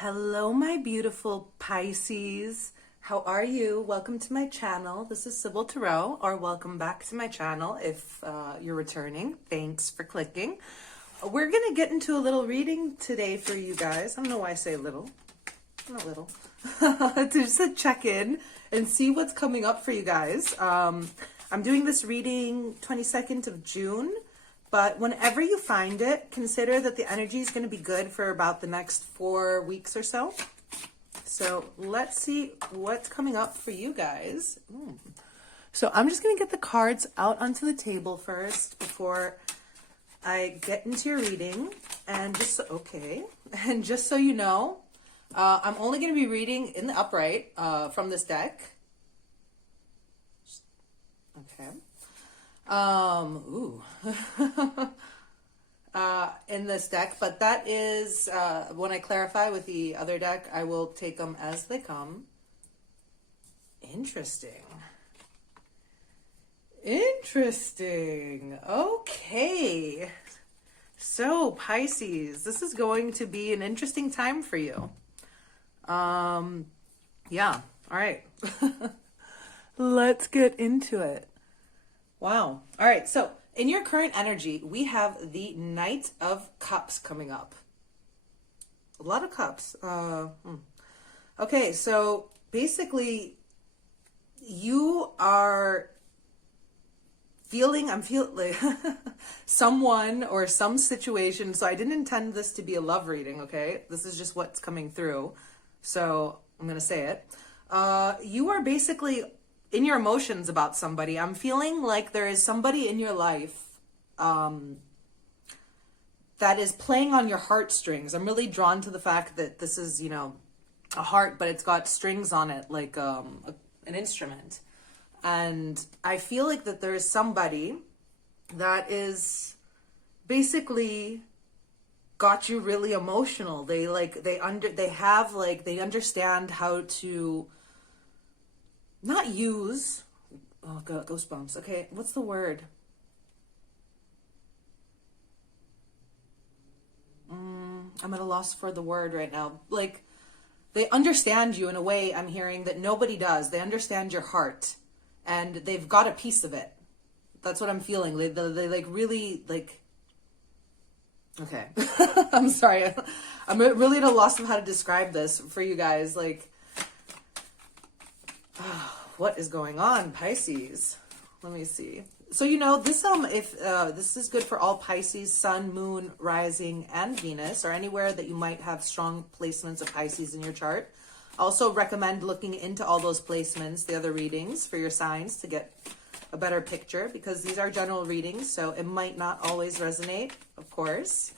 Hello, my beautiful Pisces. How are you? Welcome to my channel. This is Sybil Tarot, or welcome back to my channel if you're returning. Thanks for clicking. We're going to get into a little reading today for you guys. I don't know why I say little. Not little. To just check in and see what's coming up for you guys. I'm doing this reading 22nd of June. But whenever you find it, consider that the energy is going to be good for about the next 4 weeks or so. So let's see what's coming up for you guys. So I'm just going to get the cards out onto the table first before I get into your reading. And and just so you know, I'm only going to be reading in the upright from this deck. Okay. In this deck, but that is, when I clarify with the other deck, I will take them as they come. Interesting. Okay. So, Pisces, this is going to be an interesting time for you. Yeah. All right. Let's get into it. Wow. All right. So in your current energy, we have the Knight of Cups coming up. A lot of cups. Okay. So basically you are I'm feeling like someone or some situation. So I didn't intend this to be a love reading. Okay. This is just what's coming through. So I'm going to say it. You are basically in your emotions about somebody. I'm feeling like there is somebody in your life that is playing on your heartstrings. I'm really drawn to the fact that this is, a heart, but it's got strings on it, like an instrument. And I feel like that there is somebody that is basically got you really emotional. They understand how to not use, oh god, goosebumps. Okay, what's the word? I'm at a loss for the word right now. Like, they understand you in a way, I'm hearing, that nobody does. They understand your heart, and they've got a piece of it. That's what I'm feeling. They like really, like, okay. I'm sorry. I'm really at a loss of how to describe this for you guys. Like, what is going on, Pisces? Let me see. So, this, if this is good for all Pisces, Sun, Moon, Rising, and Venus, or anywhere that you might have strong placements of Pisces in your chart. Also recommend looking into all those placements, the other readings for your signs, to get a better picture, because these are general readings, so it might not always resonate, of course.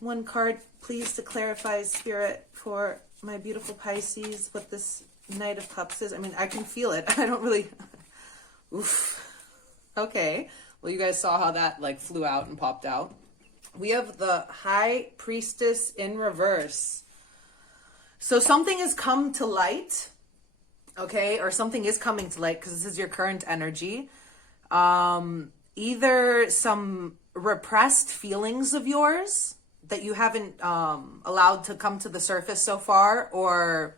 One card, please, to clarify, Spirit, for my beautiful Pisces, what this Knight of Cups is. I mean, I can feel it. I don't really... Oof. Okay. Well, you guys saw how that, like, flew out and popped out. We have the High Priestess in reverse. So something has come to light, okay? Or something is coming to light, because this is your current energy. Either some repressed feelings of yours that you haven't allowed to come to the surface so far, or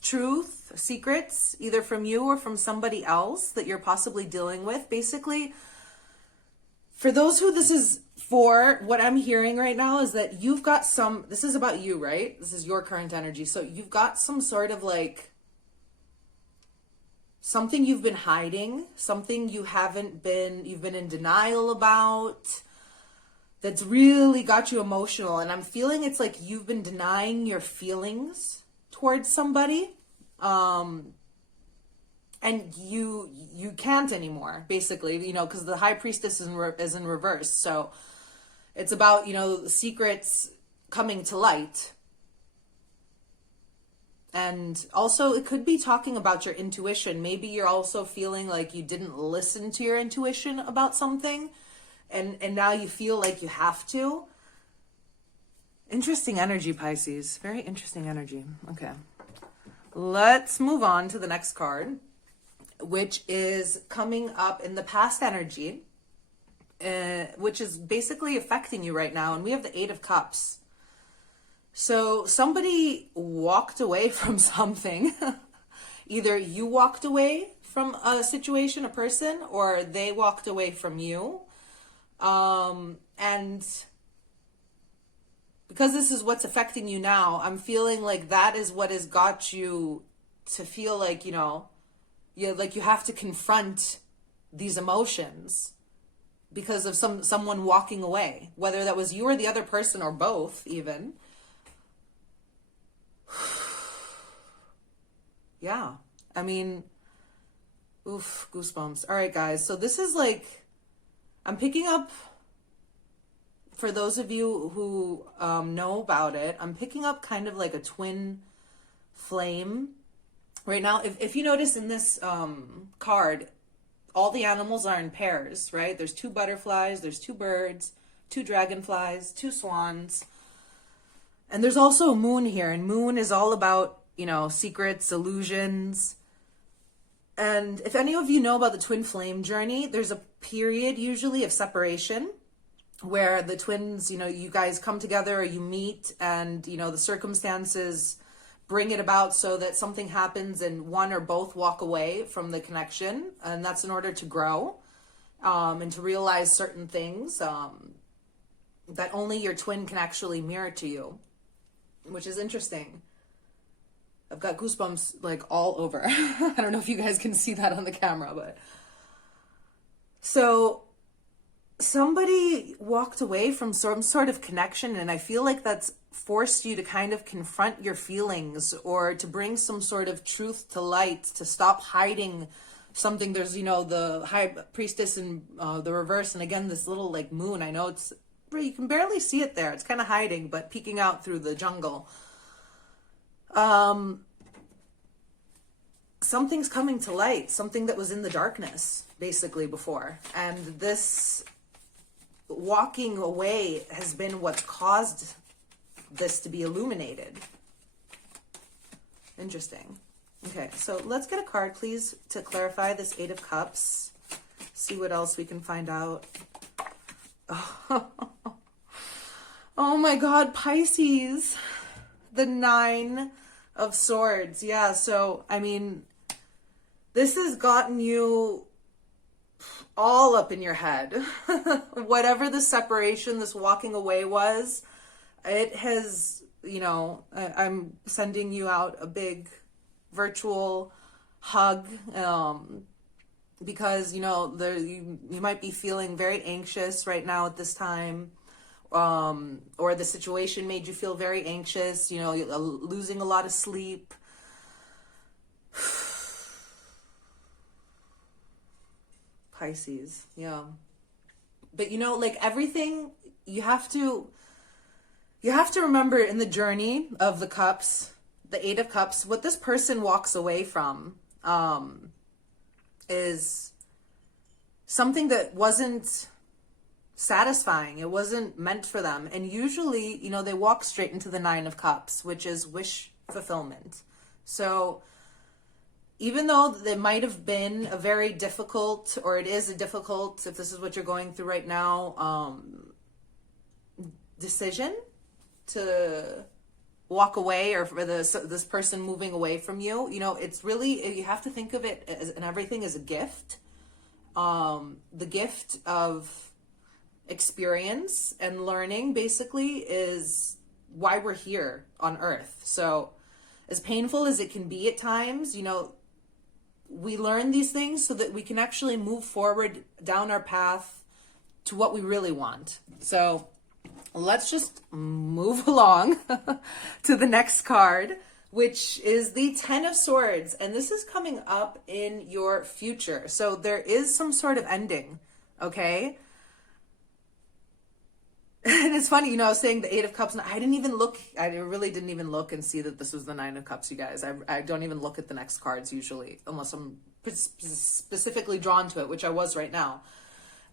truth, secrets, either from you or from somebody else that you're possibly dealing with. Basically, for those who this is for, what I'm hearing right now is that you've got this is about you, right? This is your current energy. So you've got some sort of like, something you've been hiding, something you've been in denial about, that's really got you emotional. And I'm feeling it's like you've been denying your feelings towards somebody. And you can't anymore, basically, because the High Priestess is in reverse. So it's about, the secrets coming to light. And also it could be talking about your intuition. Maybe you're also feeling like you didn't listen to your intuition about something, and now you feel like you have to. Interesting energy, Pisces. Very interesting energy. Okay. Let's move on to the next card, which is coming up in the past energy. which is basically affecting you right now. And we have the Eight of Cups. So somebody walked away from something. Either you walked away from a situation, a person, or they walked away from you. And because this is what's affecting you now, I'm feeling like that is what has got you to feel like, you know, you have to confront these emotions because of someone walking away, whether that was you or the other person or both even. Yeah, I mean, oof, goosebumps. All right, guys. So this is like, I'm picking up, for those of you who know about it, I'm picking up kind of like a twin flame right now. If you notice in this card, all the animals are in pairs, right? There's 2 butterflies, there's 2 birds, 2 dragonflies, 2 swans. And there's also a moon here, and moon is all about, you know, secrets, illusions. And if any of you know about the twin flame journey, there's a period usually of separation where the twins, you know, you guys come together or you meet, and, you know, the circumstances bring it about so that something happens and one or both walk away from the connection. And that's in order to grow and to realize certain things that only your twin can actually mirror to you, which is interesting. I've got goosebumps like all over. I don't know if you guys can see that on the camera, but so somebody walked away from some sort of connection, and I feel like that's forced you to kind of confront your feelings or to bring some sort of truth to light, to stop hiding something. There's, you know, the high priestess in the reverse, and again this little like moon. I know it's, you can barely see it there, it's kind of hiding but peeking out through the jungle. Something's coming to light, something that was in the darkness basically before, and this walking away has been what's caused this to be illuminated. Interesting. Okay, so let's get a card, please, to clarify this Eight of Cups. See what else we can find out. Oh my God, Pisces. The Nine of Swords. Yeah, so, I mean, this has gotten you all up in your head. Whatever the separation, this walking away was, it has, you know, I'm sending you out a big virtual hug, because, you know, you might be feeling very anxious right now at this time, or the situation made you feel very anxious, you know, losing a lot of sleep. Pisces, yeah. But, you know, like everything, you have to remember in the journey of the cups, the Eight of Cups, what this person walks away from is something that wasn't satisfying. It wasn't meant for them. And usually, you know, they walk straight into the Nine of Cups, which is wish fulfillment. So even though it might have been a very difficult, or it is a difficult, if this is what you're going through right now, decision to walk away, or for this person moving away from you, you know, it's really, you have to think of it as, and everything as a gift. The gift of experience and learning basically is why we're here on Earth. So as painful as it can be at times, you know, we learn these things so that we can actually move forward down our path to what we really want. So let's just move along to the next card, which is the Ten of Swords. And this is coming up in your future. So there is some sort of ending, okay? And it's funny, you know, I was saying the Eight of Cups, and I really didn't even look and see that this was the Nine of Cups, you guys. I don't even look at the next cards usually, unless I'm specifically drawn to it, which I was right now.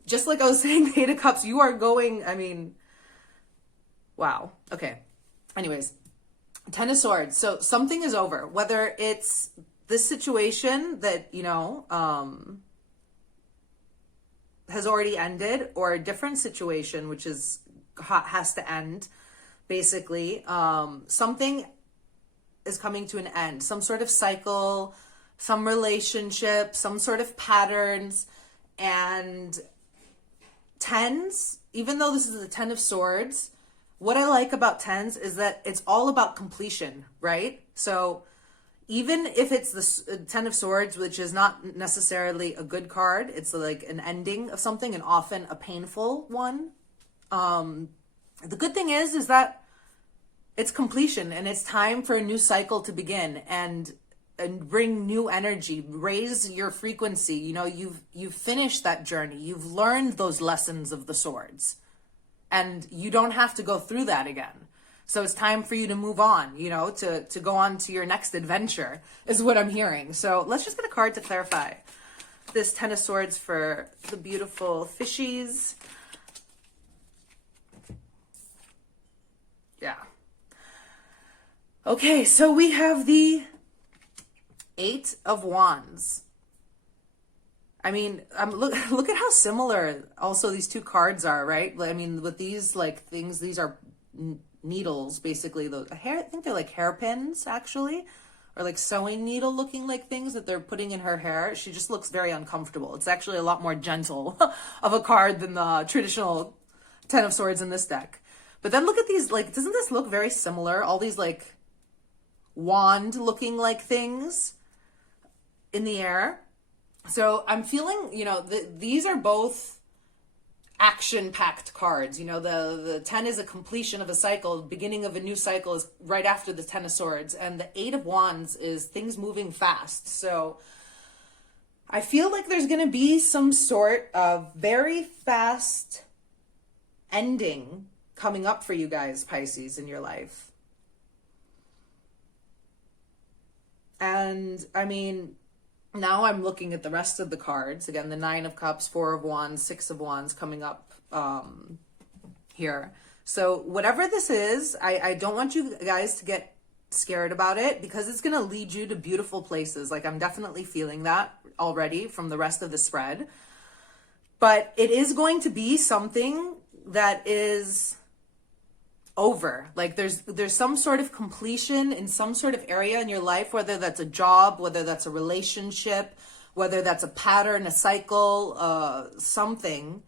Just like I was saying, the Eight of Cups, you are going, I mean, wow. Okay. Anyways, Ten of Swords. So something is over, whether it's this situation that, you know, has already ended, or a different situation which is has to end. Basically, something is coming to an end, some sort of cycle, some relationship, some sort of patterns. And tens, even though this is the 10 of swords, what I like about tens is that it's all about completion, right? So even if it's the 10 of swords, which is not necessarily a good card, it's like an ending of something, and often a painful one. The good thing is that it's completion, and it's time for a new cycle to begin, and bring new energy, raise your frequency. You know, you've finished that journey. You've learned those lessons of the swords, and you don't have to go through that again. So it's time for you to move on, you know, to go on to your next adventure is what I'm hearing. So let's just get a card to clarify this 10 of swords for the beautiful fishies. Yeah. Okay, so we have the 8 of Wands. I mean, look at how similar also these two cards are, right? I mean, with these like things, these are needles, basically. The hair, I think they're like hairpins, actually, or like sewing needle looking like things that they're putting in her hair. She just looks very uncomfortable. It's actually a lot more gentle of a card than the traditional 10 of swords in this deck. But then look at these, like, doesn't this look very similar? All these like wand looking like things in the air. So I'm feeling, you know, these are both action-packed cards. You know, the 10 is a completion of a cycle. The beginning of a new cycle is right after the 10 of swords. And the 8 of Wands is things moving fast. So I feel like there's going to be some sort of very fast ending coming up for you guys, Pisces, in your life. And I mean, now I'm looking at the rest of the cards. Again, the 9 of Cups, 4 of Wands, 6 of Wands coming up here. So whatever this is, I don't want you guys to get scared about it, because it's going to lead you to beautiful places. Like, I'm definitely feeling that already from the rest of the spread. But it is going to be something that is over. Like there's some sort of completion in some sort of area in your life, whether that's a job, whether that's a relationship, whether that's a pattern, a cycle, something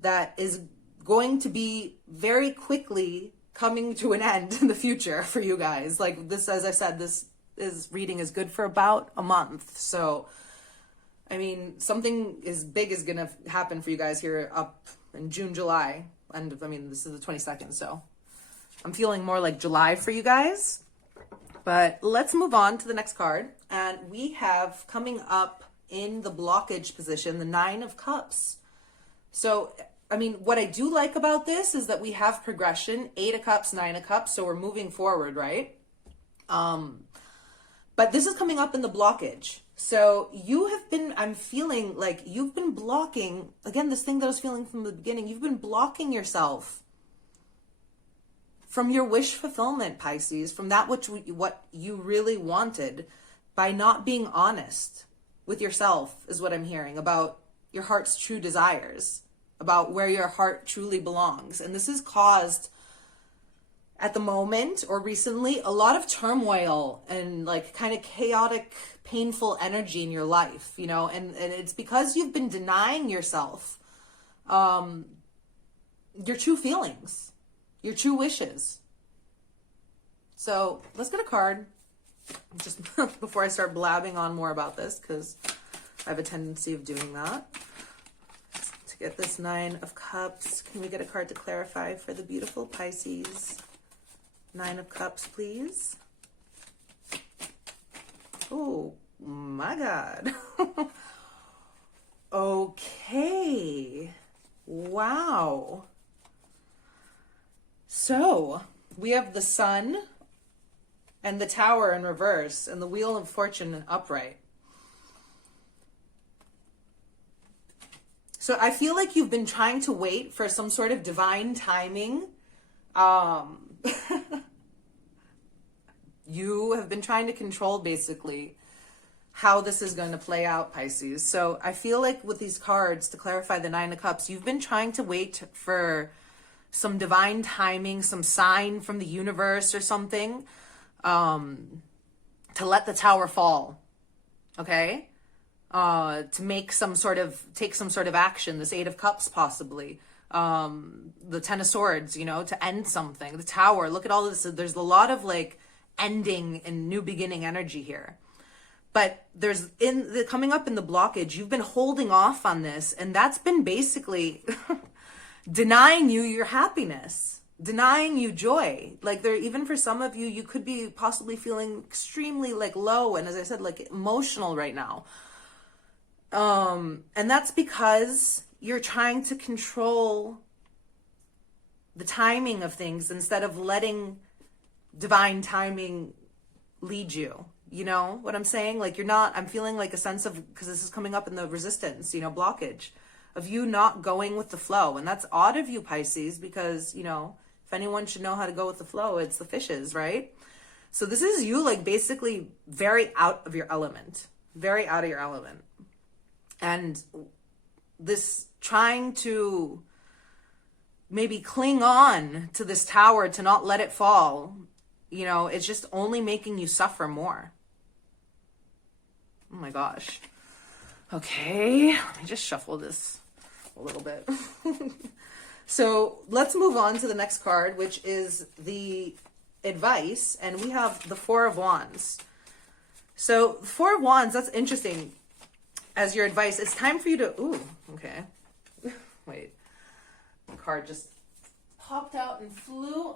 that is going to be very quickly coming to an end in the future for you guys. Like this, as I said, this reading is good for about a month. So, I mean, something is big is going to happen for you guys here up in June, July. And I mean, this is the 22nd, so I'm feeling more like July for you guys. But let's move on to the next card. And we have coming up in the blockage position, the 9 of Cups. So, I mean, what I do like about this is that we have progression, 8 of Cups, 9 of Cups. So we're moving forward, right? But this is coming up in the blockage. So you have been, I'm feeling like you've been blocking, again, this thing that I was feeling from the beginning, you've been blocking yourself from your wish fulfillment, Pisces, from that what you really wanted, by not being honest with yourself, is what I'm hearing, about your heart's true desires, about where your heart truly belongs. And this has caused, at the moment or recently, a lot of turmoil and like kind of chaotic, painful energy in your life, you know, and it's because you've been denying yourself your true feelings, your true wishes. So let's get a card just before I start blabbing on more about this, because I have a tendency of doing that. To get this 9 of Cups, can we get a card to clarify for the beautiful Pisces? 9 of Cups, please. Oh my God. Okay. Wow. So we have the Sun and the Tower in reverse and the Wheel of Fortune upright. So I feel like you've been trying to wait for some sort of divine timing. You have been trying to control, basically, how this is going to play out, Pisces. So I feel like with these cards, to clarify the Nine of Cups, you've been trying to wait for some divine timing, some sign from the universe or something, to let the tower fall, okay? To make take some sort of action, this Eight of Cups possibly, the Ten of Swords, you know, to end something, the Tower, look at all this, there's a lot of like ending and new beginning energy here. But there's coming up in the blockage, you've been holding off on this, and that's been basically denying you your happiness, denying you joy. Like even for some of you, you could be possibly feeling extremely like low, and as I said, like emotional right now. And that's because you're trying to control the timing of things instead of letting divine timing lead you. You know what I'm saying? Like I'm feeling like a sense of, because this is coming up in the resistance, you know, blockage of you not going with the flow. And that's odd of you, Pisces, because, you know, if anyone should know how to go with the flow, it's the fishes, right? So this is you like basically very out of your element, very out of your element. And this trying to maybe cling on to this tower to not let it fall, you know, it's just only making you suffer more. Oh my gosh. Okay, let me just shuffle this a little bit. So let's move on to the next card, which is the advice. And we have the Four of Wands. So the Four of Wands, that's interesting. As your advice, it's time for you to, ooh, okay. Wait, the card just popped out and flew.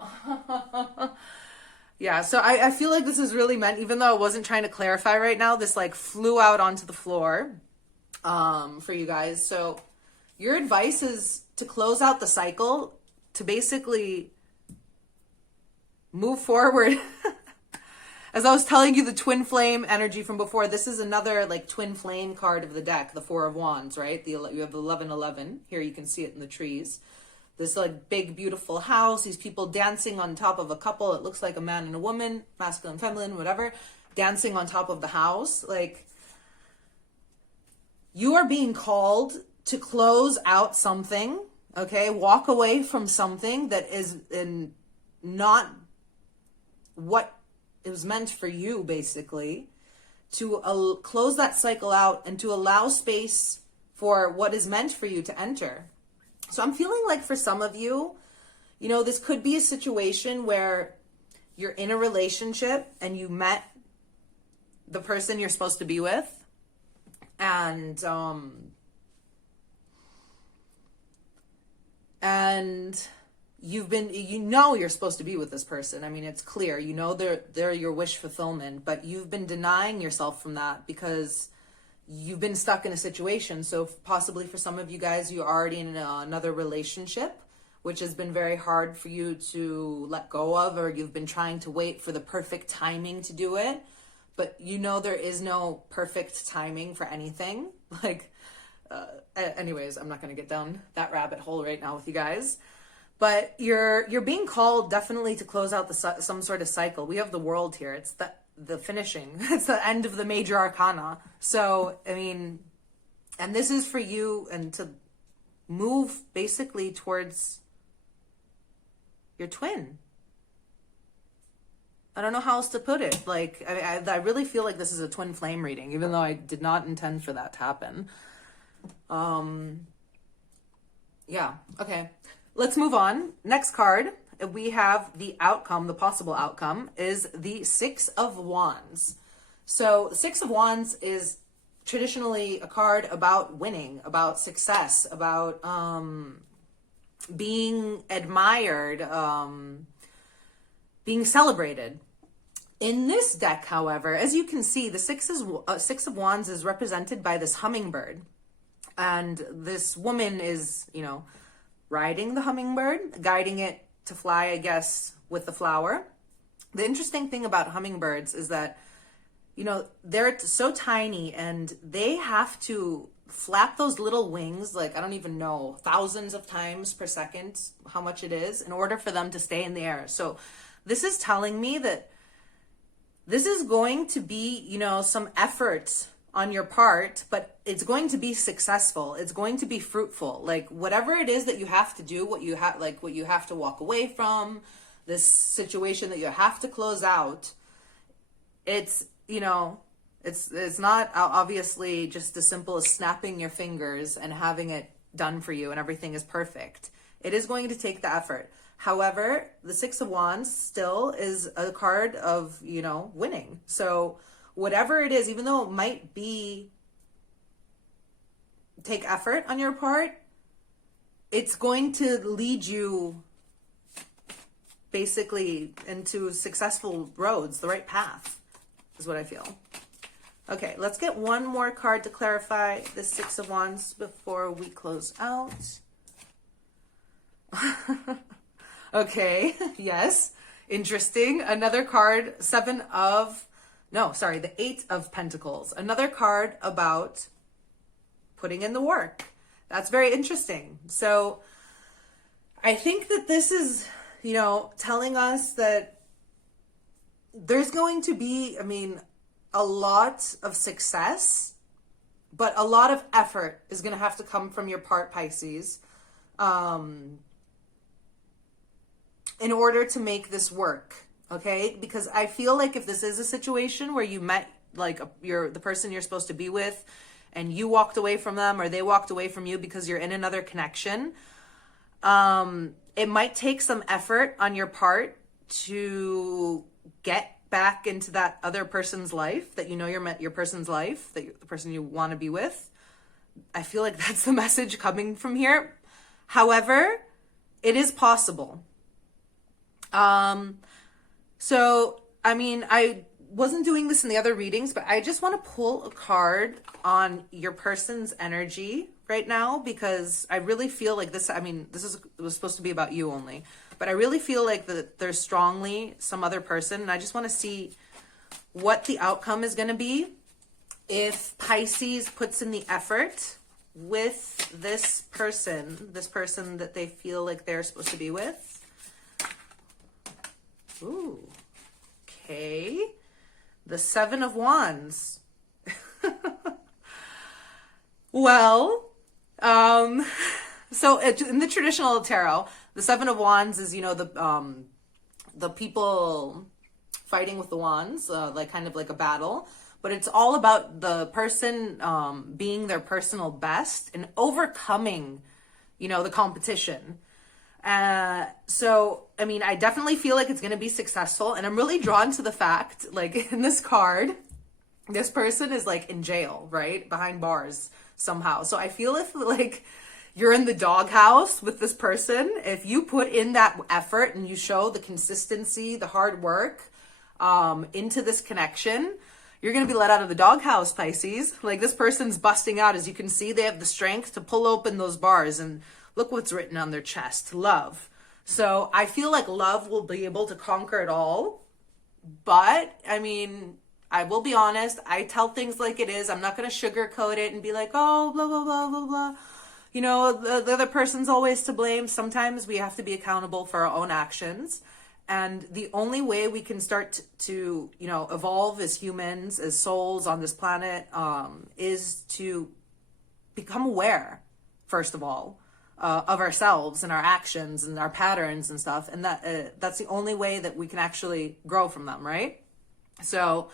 Yeah, so I feel like this is really meant, even though I wasn't trying to clarify right now, this like flew out onto the floor for you guys. So your advice is to close out the cycle, to basically move forward. As I was telling you, the twin flame energy from before, this is another like twin flame card of the deck, the Four of Wands, right? You have the 1111. Here you can see it in the trees. This like big, beautiful house, these people dancing on top of a couple. It looks like a man and a woman, masculine, feminine, whatever, dancing on top of the house. Like, you are being called to close out something, okay? Walk away from something that is not what it was meant for you, basically, to close that cycle out and to allow space for what is meant for you to enter. So I'm feeling like for some of you, you know, this could be a situation where you're in a relationship and you met the person you're supposed to be with, and you're supposed to be with this person. I mean, it's clear, you know, they're your wish fulfillment, but you've been denying yourself from that because you've been stuck in a situation. So possibly for some of you guys, you're already in another relationship, which has been very hard for you to let go of, or you've been trying to wait for the perfect timing to do it. But you know, there is no perfect timing for anything. Like, anyways, I'm not going to get down that rabbit hole right now with you guys. But you're being called definitely to close out some sort of cycle. We have the World here. It's the finishing. It's the end of the major arcana. So, I mean, and this is for you, and to move basically towards your twin. I don't know how else to put it. Like, I really feel like this is a twin flame reading, even though I did not intend for that to happen. Yeah, okay. Let's move on. Next card, we have the outcome, the possible outcome, is the Six of Wands. So the Six of Wands is traditionally a card about winning, about success, about being admired, being celebrated. In this deck, however, as you can see, the Six of Wands is represented by this hummingbird. And this woman is, you know, riding the hummingbird, guiding it to fly, I guess, with the flower. The interesting thing about hummingbirds is that, you know, they're so tiny and they have to flap those little wings, like, I don't even know, thousands of times per second, how much it is, in order for them to stay in the air. So this is telling me that this is going to be, you know, some effort on your part, but it's going to be successful. It's going to be fruitful. Like whatever it is that you have to do, what you have to walk away from, this situation that you have to close out, it's, you know, it's not obviously just as simple as snapping your fingers and having it done for you and everything is perfect. It is going to take the effort. However, the Six of Wands still is a card of, you know, winning. So whatever it is, even though it might be take effort on your part, it's going to lead you basically into successful roads, the right path is what I feel. Okay, let's get one more card to clarify the Six of Wands before we close out. Okay, yes, interesting. Another card, the Eight of Pentacles. Another card about putting in the work. That's very interesting. So I think that this is, you know, telling us that there's going to be, I mean, a lot of success, but a lot of effort is going to have to come from your part, Pisces, in order to make this work. Okay, because I feel like if this is a situation where you met like the person you're supposed to be with, and you walked away from them, or they walked away from you because you're in another connection, it might take some effort on your part to get back into that other person's life, that you know your person's life, that the person you want to be with. I feel like that's the message coming from here. However, it is possible. So, I mean, I wasn't doing this in the other readings, but I just want to pull a card on your person's energy right now, because I really feel like this, I mean, it was supposed to be about you only, but I really feel like that there's strongly some other person, and I just want to see what the outcome is going to be if Pisces puts in the effort with this person that they feel like they're supposed to be with. Ooh, okay. The Seven of Wands. Well, so in the traditional tarot, the Seven of Wands is, you know, the people fighting with the wands, like kind of like a battle, but it's all about the person being their personal best and overcoming, you know, the competition. So, I mean, I definitely feel like it's going to be successful, and I'm really drawn to the fact, like in this card, this person is like in jail, right? Behind bars somehow. So I feel if like you're in the doghouse with this person, if you put in that effort and you show the consistency, the hard work, into this connection, you're going to be let out of the doghouse, Pisces. Like this person's busting out. As you can see, they have the strength to pull open those bars, and look what's written on their chest, love. So I feel like love will be able to conquer it all. But I mean, I will be honest, I tell things like it is. I'm not going to sugarcoat it and be like, oh, blah, blah, blah, blah, blah. You know, the other person's always to blame. Sometimes we have to be accountable for our own actions. And the only way we can start to, you know, evolve as humans, as souls on this planet, is to become aware, first of all, of ourselves and our actions and our patterns and stuff. And that's the only way that we can actually grow from them, right? So,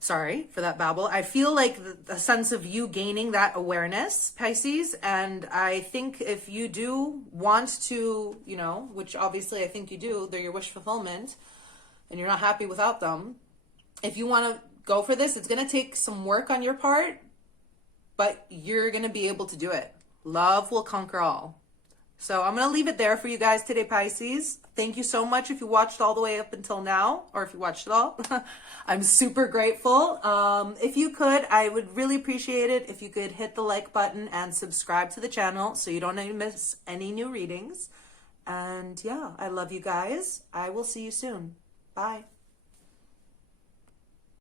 sorry for that babble. I feel like a sense of you gaining that awareness, Pisces. And I think if you do want to, you know, which obviously I think you do, they're your wish fulfillment, and you're not happy without them. If you want to go for this, it's going to take some work on your part, but you're going to be able to do it. Love will conquer all. So I'm going to leave it there for you guys today, Pisces. Thank you so much if you watched all the way up until now, or if you watched it all. I'm super grateful. If you could, I would really appreciate it if you could hit the like button and subscribe to the channel so you don't miss any new readings. And yeah, I love you guys. I will see you soon. Bye.